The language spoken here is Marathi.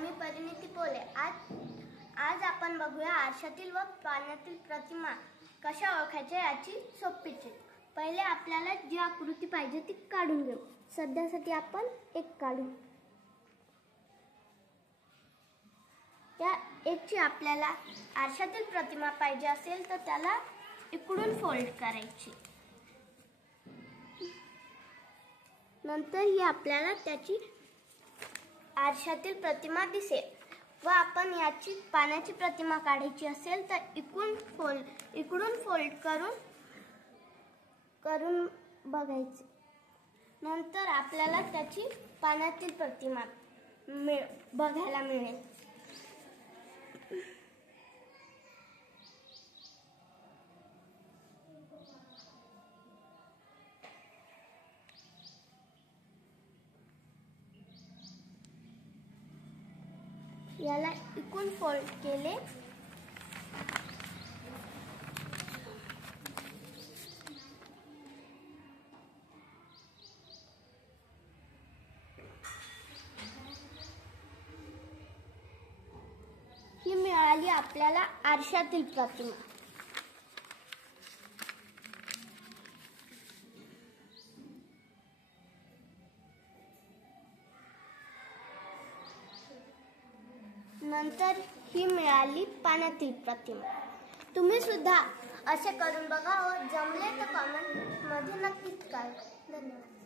मी परिणिती पोले. आज आपण बघूया आरशातील व पाण्यातील प्रतिमा कशा ओळखायच्या याची सोपी ट्रिक. पहिले आपल्याला जी आकृती पाहिजे ती काढून घेऊ. सध्यासाठी आपण एक काढू. त्या एकची आपल्याला आरशातील प्रतिमा पाहिजे असेल तर त्याला इकडून फोल्ड करायची. नंतर ही आपल्याला त्याची आरशातील प्रतिमा दिसेल. व आपण याची पाण्याची प्रतिमा काढायची असेल तर इकडून फोल्ड करून बघायचे. नंतर आपल्याला त्याची पाण्यातील प्रतिमा बघायला मिळेल. याला इकडून फोल्ड केले ही मिळाली आपल्याला आरशातील प्रतिमा. नंतर ही मिळाली पाण्यातील प्रतिमा. तुम्ही सुद्धा असे करून बघा व जमले तर कमेंट मध्ये नक्कीच कळवा. धन्यवाद.